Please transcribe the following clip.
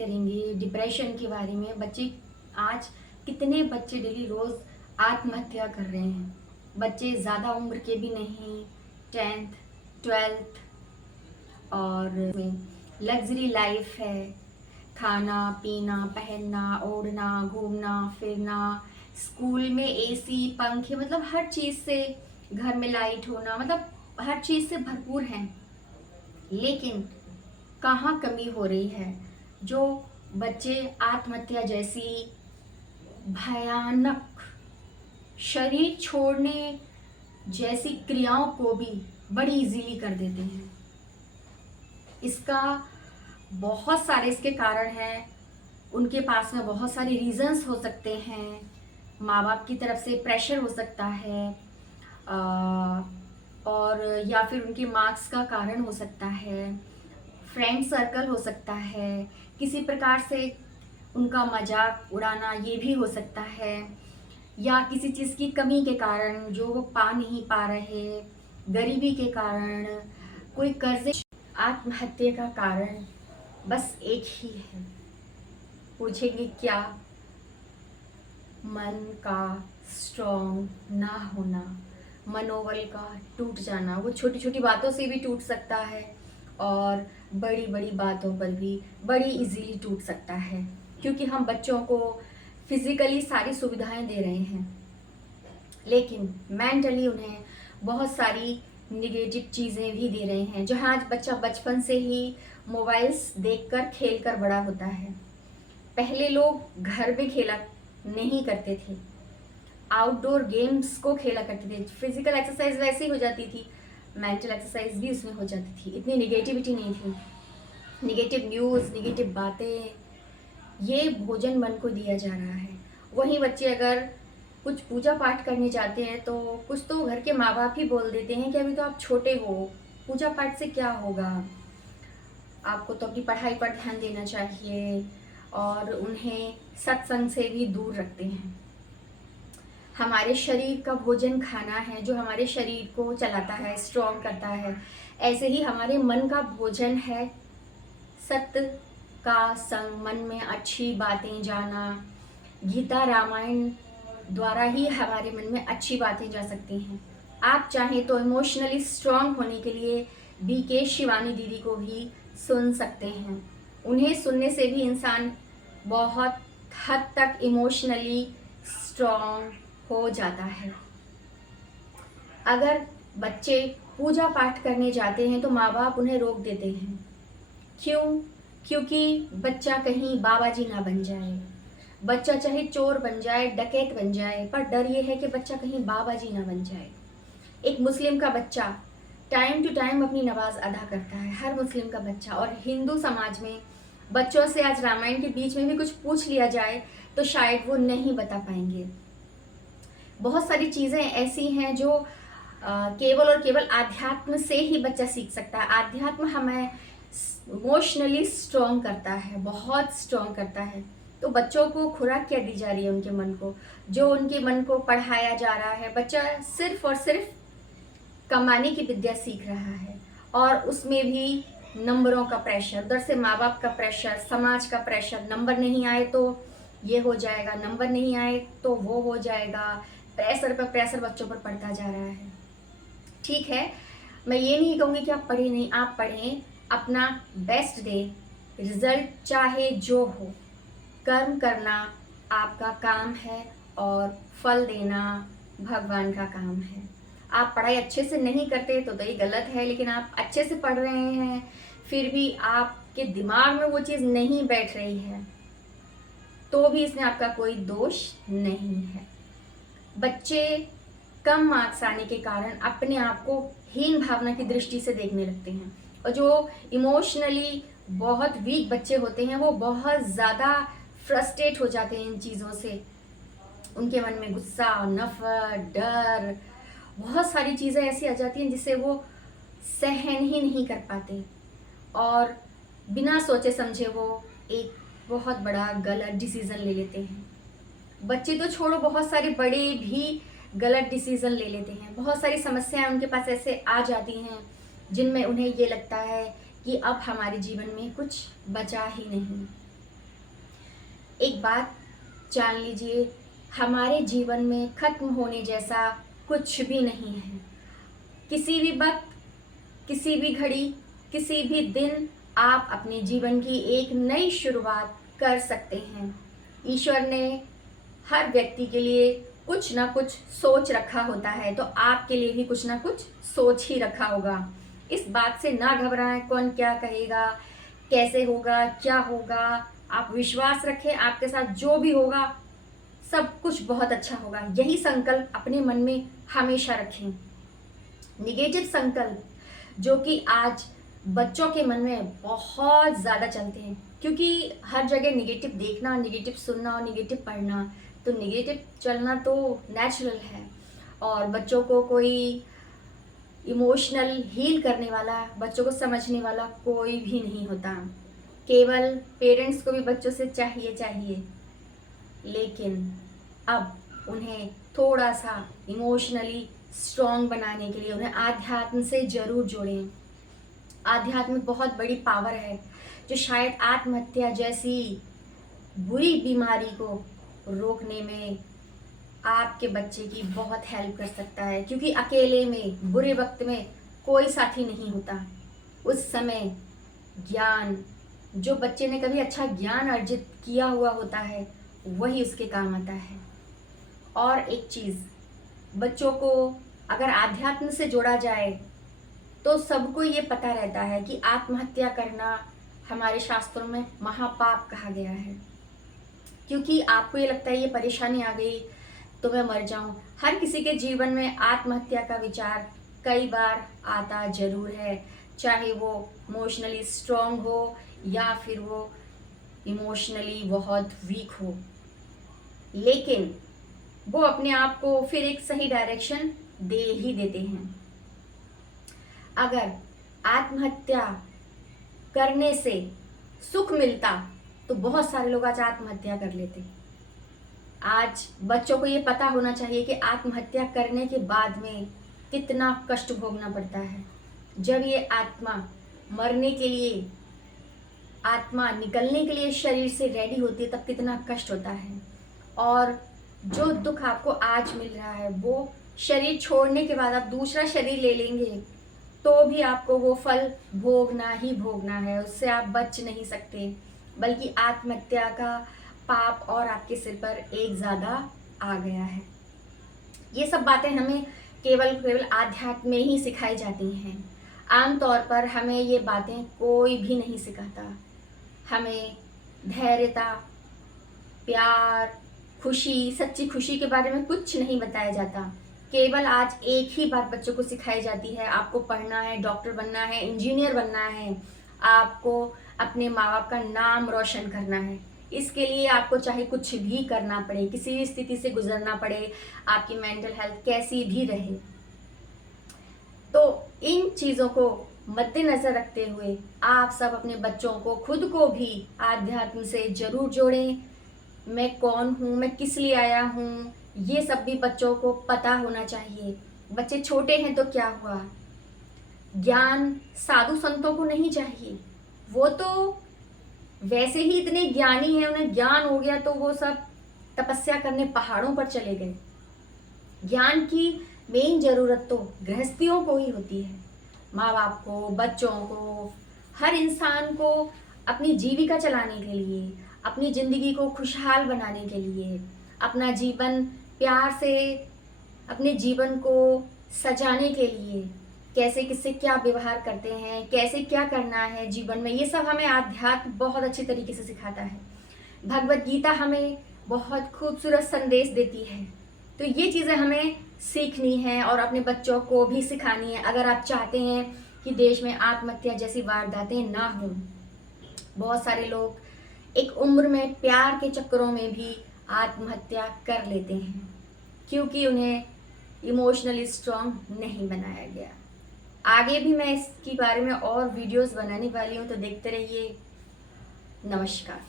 करेंगे डिप्रेशन के बारे में। बच्चे आज कितने बच्चे डेली रोज़ आत्महत्या कर रहे हैं। बच्चे ज़्यादा उम्र के भी नहीं, 10th 12th, और लग्जरी लाइफ है, खाना पीना पहनना ओढ़ना घूमना फिरना, स्कूल में एसी पंखे, मतलब हर चीज़ से, घर में लाइट होना, मतलब हर चीज़ से भरपूर हैं। लेकिन कहाँ कमी हो रही है जो बच्चे आत्महत्या जैसी भयानक शरीर छोड़ने जैसी क्रियाओं को भी बड़ी इजीली कर देते हैं। इसका बहुत सारे इसके कारण हैं। उनके पास में बहुत सारे रीजंस हो सकते हैं। माँ बाप की तरफ से प्रेशर हो सकता है, और या फिर उनके मार्क्स का कारण हो सकता है, फ्रेंड सर्कल हो सकता है, किसी प्रकार से उनका मजाक उड़ाना ये भी हो सकता है, या किसी चीज़ की कमी के कारण जो वो पा नहीं पा रहे, गरीबी के कारण, कोई कर्जे। आत्महत्या का कारण बस एक ही है। पूछेंगे क्या? मन का स्ट्रॉन्ग ना होना, मनोबल का टूट जाना। वो छोटी छोटी बातों से भी टूट सकता है और बड़ी बड़ी बातों पर भी बड़ी इजीली टूट सकता है, क्योंकि हम बच्चों को फिजिकली सारी सुविधाएं दे रहे हैं, लेकिन मेंटली उन्हें बहुत सारी निगेटिव चीज़ें भी दे रहे हैं। जहाँ आज बच्चा बचपन से ही मोबाइल्स देखकर खेलकर बड़ा होता है। पहले लोग घर में खेला नहीं करते थे, आउटडोर गेम्स को खेला करते थे। फिजिकल एक्सरसाइज वैसे ही हो जाती थी, मेंटल एक्सरसाइज भी उसमें हो जाती थी। इतनी निगेटिविटी नहीं थी, निगेटिव न्यूज़, निगेटिव बातें, ये भोजन मन को दिया जा रहा है। वहीं बच्चे अगर कुछ पूजा पाठ करने जाते हैं तो कुछ तो घर के माँ बाप ही बोल देते हैं कि अभी तो आप छोटे हो, पूजा पाठ से क्या होगा, आपको तो अपनी पढ़ाई पर ध्यान देना चाहिए, और उन्हें सत्संग से भी दूर रखते हैं। हमारे शरीर का भोजन खाना है जो हमारे शरीर को चलाता है, स्ट्रॉन्ग करता है। ऐसे ही हमारे मन का भोजन है सत्य का संग, मन में अच्छी बातें जाना। गीता रामायण द्वारा ही हमारे मन में अच्छी बातें जा सकती हैं। आप चाहें तो इमोशनली स्ट्रॉन्ग होने के लिए BK शिवानी दीदी को भी सुन सकते हैं। उन्हें सुनने से भी इंसान बहुत हद तक इमोशनली स्ट्रॉन्ग हो जाता है। अगर बच्चे पूजा पाठ करने जाते हैं तो माँ बाप उन्हें रोक देते हैं। क्यों? क्योंकि बच्चा कहीं बाबा जी ना बन जाए। बच्चा चाहे चोर बन जाए, डकैत बन जाए, पर डर ये है कि बच्चा कहीं बाबा जी ना बन जाए। एक मुस्लिम का बच्चा टाइम टू टाइम अपनी नमाज अदा करता है, हर मुस्लिम का बच्चा। और हिंदू समाज में बच्चों से आज रामायण के बीच में भी कुछ पूछ लिया जाए तो शायद वो नहीं बता पाएंगे। बहुत सारी चीज़ें ऐसी हैं जो केवल और केवल आध्यात्म से ही बच्चा सीख सकता है। आध्यात्म हमें इमोशनली स्ट्रॉन्ग करता है, बहुत स्ट्रॉन्ग करता है। तो बच्चों को खुराक क्या दी जा रही है उनके मन को, जो उनके मन को पढ़ाया जा रहा है। बच्चा सिर्फ और सिर्फ कमाने की विद्या सीख रहा है, और उसमें भी नंबरों का प्रेशर, उधर से माँ बाप का प्रेशर, समाज का प्रेशर। नंबर नहीं आए तो ये हो जाएगा, नंबर नहीं आए तो वो हो जाएगा। प्रेशर पर प्रेशर बच्चों पर पड़ता जा रहा है। ठीक है, मैं ये नहीं कहूँगी कि आप पढ़ें नहीं, आप पढ़ें, अपना बेस्ट दें। रिजल्ट चाहे जो हो, कर्म करना आपका काम है और फल देना भगवान का काम है। आप पढ़ाई अच्छे से नहीं करते तो ये गलत है, लेकिन आप अच्छे से पढ़ रहे हैं फिर भी आपके दिमाग में वो चीज़ नहीं बैठ रही है तो भी इसमें आपका कोई दोष नहीं है। बच्चे कम मार्क्स आने के कारण अपने आप को हीन भावना की दृष्टि से देखने लगते हैं, और जो इमोशनली बहुत वीक बच्चे होते हैं वो बहुत ज़्यादा फ्रस्ट्रेट हो जाते हैं इन चीज़ों से। उनके मन में गुस्सा, नफरत, डर, बहुत सारी चीज़ें ऐसी आ जाती हैं जिससे वो सहन ही नहीं कर पाते, और बिना सोचे समझे वो एक बहुत बड़ा गलत डिसीज़न ले लेते हैं। बच्चे तो छोड़ो, बहुत सारे बड़े भी गलत डिसीज़न ले लेते हैं। बहुत सारी समस्याएं उनके पास ऐसे आ जाती हैं जिनमें उन्हें ये लगता है कि अब हमारे जीवन में कुछ बचा ही नहीं। एक बात जान लीजिए, हमारे जीवन में खत्म होने जैसा कुछ भी नहीं है। किसी भी वक्त, किसी भी घड़ी, किसी भी दिन आप अपने जीवन की एक नई शुरुआत कर सकते हैं। ईश्वर ने हर व्यक्ति के लिए कुछ ना कुछ सोच रखा होता है, तो आपके लिए भी कुछ ना कुछ सोच ही रखा होगा। इस बात से ना घबराएं कौन क्या कहेगा, कैसे होगा, क्या होगा। आप विश्वास रखें, आपके साथ जो भी होगा सब कुछ बहुत अच्छा होगा। यही संकल्प अपने मन में हमेशा रखें। निगेटिव संकल्प जो कि आज बच्चों के मन में बहुत ज़्यादा चलते हैं, क्योंकि हर जगह निगेटिव देखना, निगेटिव सुनना और निगेटिव पढ़ना, तो निगेटिव चलना तो नेचुरल है। और बच्चों को कोई इमोशनल हील करने वाला, बच्चों को समझने वाला कोई भी नहीं होता। केवल पेरेंट्स को भी बच्चों से चाहिए। लेकिन अब उन्हें थोड़ा सा इमोशनली स्ट्रॉन्ग बनाने के लिए उन्हें आध्यात्म से जरूर जोड़ें। आध्यात्म में बहुत बड़ी पावर है, जो शायद आत्महत्या जैसी बुरी बीमारी को रोकने में आपके बच्चे की बहुत हेल्प कर सकता है। क्योंकि अकेले में बुरे वक्त में कोई साथी नहीं होता। उस समय ज्ञान, जो बच्चे ने कभी अच्छा ज्ञान अर्जित किया हुआ होता है, वही उसके काम आता है। और एक चीज़, बच्चों को अगर आध्यात्म से जोड़ा जाए तो सबको ये पता रहता है कि आत्महत्या करना हमारे शास्त्रों में महापाप कहा गया है। क्योंकि आपको ये लगता है ये परेशानी आ गई तो मैं मर जाऊं। हर किसी के जीवन में आत्महत्या का विचार कई बार आता जरूर है, चाहे वो इमोशनली स्ट्रॉन्ग हो या फिर वो इमोशनली बहुत वीक हो। लेकिन वो अपने आप को फिर एक सही डायरेक्शन दे ही देते हैं। अगर आत्महत्या करने से सुख मिलता तो बहुत सारे लोग आज आत्महत्या कर लेते। आज बच्चों को ये पता होना चाहिए कि आत्महत्या करने के बाद में कितना कष्ट भोगना पड़ता है। जब ये आत्मा मरने के लिए, आत्मा निकलने के लिए शरीर से रेडी होती है, तब कितना कष्ट होता है। और जो दुख आपको आज मिल रहा है, वो शरीर छोड़ने के बाद आप दूसरा शरीर ले लेंगे तो भी आपको वो फल भोगना ही भोगना है, उससे आप बच नहीं सकते। बल्कि आत्महत्या का पाप और आपके सिर पर एक ज़्यादा आ गया है। ये सब बातें हमें केवल आध्यात्म में ही सिखाई जाती हैं। आमतौर पर हमें ये बातें कोई भी नहीं सिखाता। हमें धैर्यता, प्यार, खुशी, सच्ची खुशी के बारे में कुछ नहीं बताया जाता। केवल आज एक ही बात बच्चों को सिखाई जाती है, आपको पढ़ना है, डॉक्टर बनना है, इंजीनियर बनना है, आपको अपने माँ बाप का नाम रोशन करना है। इसके लिए आपको चाहे कुछ भी करना पड़े, किसी भी स्थिति से गुजरना पड़े, आपकी मेंटल हेल्थ कैसी भी रहे। तो इन चीज़ों को मद्देनजर रखते हुए आप सब अपने बच्चों को, खुद को भी आध्यात्म से जरूर जोड़ें। मैं कौन हूँ, मैं किस लिए आया हूँ, ये सब भी बच्चों को पता होना चाहिए। बच्चे छोटे हैं तो क्या हुआ, ज्ञान साधु संतों को नहीं चाहिए। वो तो वैसे ही इतने ज्ञानी हैं, उन्हें ज्ञान हो गया तो वो सब तपस्या करने पहाड़ों पर चले गए। ज्ञान की मेन जरूरत तो गृहस्थियों को ही होती है, माँ बाप को, बच्चों को, हर इंसान को अपनी जीविका चलाने के लिए, अपनी जिंदगी को खुशहाल बनाने के लिए, अपना जीवन प्यार से, अपने जीवन को सजाने के लिए कैसे किससे क्या व्यवहार करते हैं, कैसे क्या करना है जीवन में, ये सब हमें आध्यात्म बहुत अच्छी तरीके से सिखाता है। भगवत गीता हमें बहुत खूबसूरत संदेश देती है। तो ये चीज़ें हमें सीखनी है और अपने बच्चों को भी सिखानी है, अगर आप चाहते हैं कि देश में आत्महत्या जैसी वारदातें ना हों। बहुत सारे लोग एक उम्र में प्यार के चक्करों में भी आत्महत्या कर लेते हैं, क्योंकि उन्हें इमोशनली स्ट्रॉन्ग नहीं बनाया गया। आगे भी मैं इसके बारे में और वीडियोस बनाने वाली हूँ, तो देखते रहिए। नमस्कार।